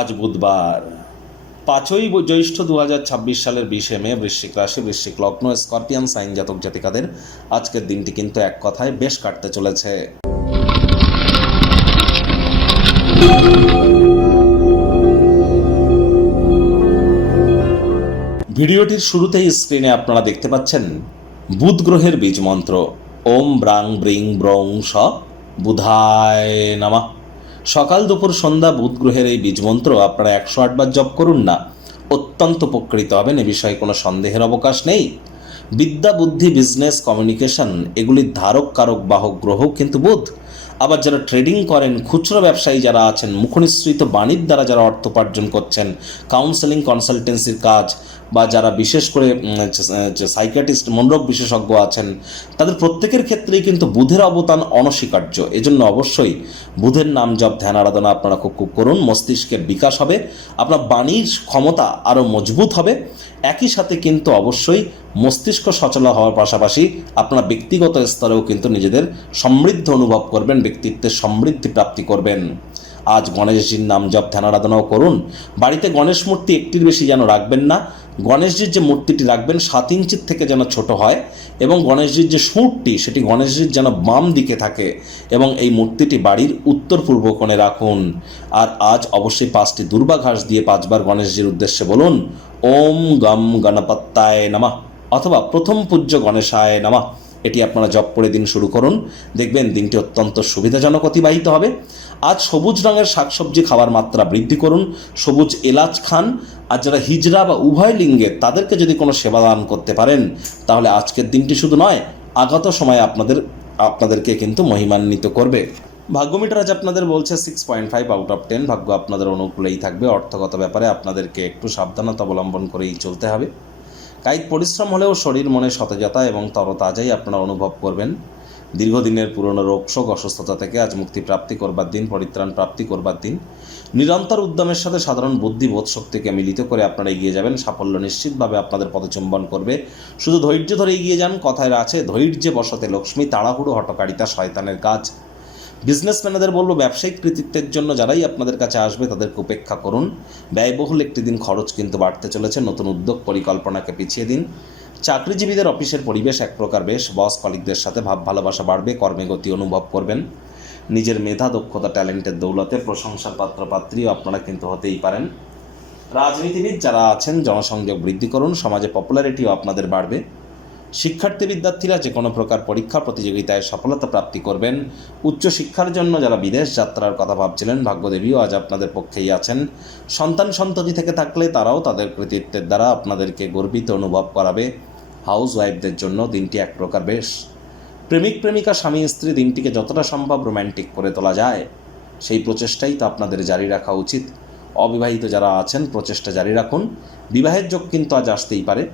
আজ বুধবার 5ই জ্যৈষ্ঠ 2026 সালের 20শে মে। বৃশ্চিক রাশি, বৃশ্চিক লগ্ন, স্করপিয়ান সাইন জাতক জাতিকাদের আজকের দিনটি কিন্তু এক কথায় বেশ কাটতে চলেছে। ভিডিওটির শুরুতেই স্ক্রিনে আপনারা দেখতে পাচ্ছেন বুধ গ্রহের বীজ মন্ত্র ওম ব্রাং ব্রিং ব্রং স বুধায় নমঃ। সকাল দুপুর সন্ধ্যা বুধ গ্রহের এই বীজ মন্ত্র আপনারা 108 বার জপ করুন না, অত্যন্ত উপকৃত হবেন, এ বিষয়ে কোনো সন্দেহের অবকাশ নেই। বিদ্যা, বুদ্ধি, বিজনেস, কমিউনিকেশন এগুলির ধারক কারক বাহক গ্রহ কিন্তু বুধ। আবার যারা ট্রেডিং করেন, খুচরো ব্যবসায়ী যারা আছেন, মুখনিসৃত বাণীর দ্বারা যারা অর্থ উপার্জন করছেন, কাউন্সেলিং কনসালটেন্সির কাজ, বা যারা বিশেষ করে সাইকিয়াট্রিস্ট মনরোগ বিশেষজ্ঞ আছেন, তাদের প্রত্যেকের ক্ষেত্রেই কিন্তু বুধের অবদান অনস্বীকার্য। এজন্য অবশ্যই বুধের নাম জপ, ধ্যান, আরাধনা আপনারা খুব করুন। মস্তিষ্কের বিকাশ হবে, আপনার বাণীর ক্ষমতা আরও মজবুত হবে। একই সাথে কিন্তু অবশ্যই মস্তিষ্ক সচল হওয়ার পাশাপাশি আপনারা ব্যক্তিগত স্তরেও কিন্তু নিজেদের সমৃদ্ধ অনুভব করবেন, ব্যক্তিত্বের সমৃদ্ধি প্রাপ্তি করবেন। আজ গণেশজির নাম জপ, ধ্যান, আরাধনাও করুন। বাড়িতে গণেশ মূর্তি একটির বেশি যেন রাখবেন না। গণেশজির যে মূর্তিটি রাখবেন 7 ইঞ্চির থেকে যেন ছোট হয়, এবং গণেশজির যে সুরটি সেটি গণেশজির যেন বাম দিকে থাকে, এবং এই মূর্তিটি বাড়ির উত্তর পূর্ব কোণে রাখুন। আর আজ অবশ্যই 5টি দুর্বা ঘাস দিয়ে 5 বার গণেশজির উদ্দেশ্যে বলুন ওম গম গণপত্যায় নমঃ অথবা প্রথম পূজ্য গণেশায় নমঃ। এটি আপনারা জপ করে দিন শুরু করুন, দেখবেন দিনটি অত্যন্ত সুবিধাজনক অতিবাহিত হবে। আজ সবুজ রঙের শাকসবজি খাওয়ার মাত্রা বৃদ্ধি করুন, সবুজ এলাচ খান। আর যারা হিজড়া বা উভয় লিঙ্গের, তাদেরকে যদি কোনো সেবা দান করতে পারেন, তাহলে আজকের দিনটি শুধু নয়, আগত সময়ে আপনাদেরকে কিন্তু মহিমান্বিত করবে। ভাগ্যমিটার আজ আপনাদের বলছে 6.5 আউট অফ 10। ভাগ্য আপনাদের অনুকূলেই থাকবে। অর্থগত ব্যাপারে আপনাদেরকে একটু সাবধানতা অবলম্বন করেই চলতে হবে। কায়িক পরিশ্রম হলেও শরীর মনে সতেজতা এবং তরতাজাই আপনারা অনুভব করবেন। দীর্ঘদিনের পুরনো রোগশোক, অসুস্থতা থেকে আজ মুক্তি প্রাপ্তি করবার দিন, পরিত্রাণ প্রাপ্তি করবার দিন। নিরন্তর উদ্যমের সাথে সাধারণ বুদ্ধি বোধ শক্তিকে মিলিত করে আপনারা এগিয়ে যাবেন। সাফল্য নিশ্চিতভাবে আপনাদের পদচুম্বন করবে। শুধু ধৈর্য ধরে এগিয়ে যান। কথায় আছে, ধৈর্যে বসতে লক্ষ্মী, তাড়াহুড়ো হঠকারিতা শয়তানের কাজ। বিজনেসম্যানেদের বলবো, ব্যবসায়িক কৃতিত্বের জন্য যারাই আপনাদের কাছে আসবে তাদেরকে উপেক্ষা করুন। ব্যয়বহুল একটি দিন, খরচ কিন্তু বাড়তে চলেছে। নতুন উদ্যোগ পরিকল্পনাকে পিছিয়ে দিন। চাকরিজীবীদের অফিসের পরিবেশ এক প্রকার বেশ। বস কলিগদের সাথে ভাব ভালোবাসা বাড়বে, কর্মে গতি অনুভব করবেন। নিজের মেধা, দক্ষতা, ট্যালেন্টের দৌলতে প্রশংসার পাত্রপাত্রীও আপনারা কিন্তু হতেই পারেন। রাজনীতিবিদ যারা আছেন, জনসংযোগ বৃদ্ধি করুন। সমাজে পপুলারিটিও আপনাদের বাড়বে। শিক্ষার্থী বিদ্যার্থীরা যে কোনো প্রকার পরীক্ষা প্রতিযোগিতায় সফলতা প্রাপ্তি করবেন। উচ্চশিক্ষার জন্য যারা বিদেশ যাত্রার কথা ভাবছিলেন, ভাগ্যদেবীও আজ আপনাদের পক্ষেই আছেন। সন্তান সন্ততি থেকে থাকলে তারাও তাদের কৃতিত্বের দ্বারা আপনাদেরকে গর্বিত অনুভব করাবে। হাউস ওয়াইফদের জন্য দিনটি এক প্রকার বেশ। প্রেমিক প্রেমিকা, স্বামী স্ত্রী দিনটিকে যতটা সম্ভব রোম্যান্টিক করে তোলা যায়, সেই প্রচেষ্টাই তো আপনাদের জারি রাখা উচিত। অবিবাহিত যারা আছেন, প্রচেষ্টা জারি রাখুন। বিবাহের যোগ কিন্তু আজ আসতেই পারে।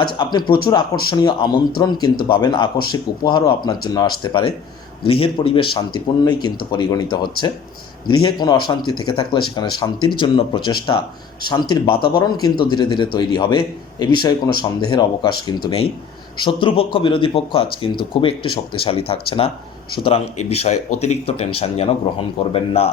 আজ আপনি প্রচুর আকর্ষণীয় আমন্ত্রণ কিন্তু পাবেন। আকস্মিক উপহারও আপনার জন্য আসতে পারে। গৃহের পরিবেশ শান্তিপূর্ণই কিন্তু পরিগণিত হচ্ছে। গৃহে কোনো অশান্তি থেকে থাকলে সেখানে শান্তির জন্য প্রচেষ্টা, শান্তির বাতাবরণ কিন্তু ধীরে ধীরে তৈরি হবে। এ বিষয়ে কোনো সন্দেহের অবকাশ কিন্তু নেই। শত্রুপক্ষ, বিরোধী পক্ষ আজ কিন্তু খুব একটি শক্তিশালী থাকছে না। সুতরাং এ বিষয়ে অতিরিক্ত টেনশন যেন গ্রহণ করবেন না।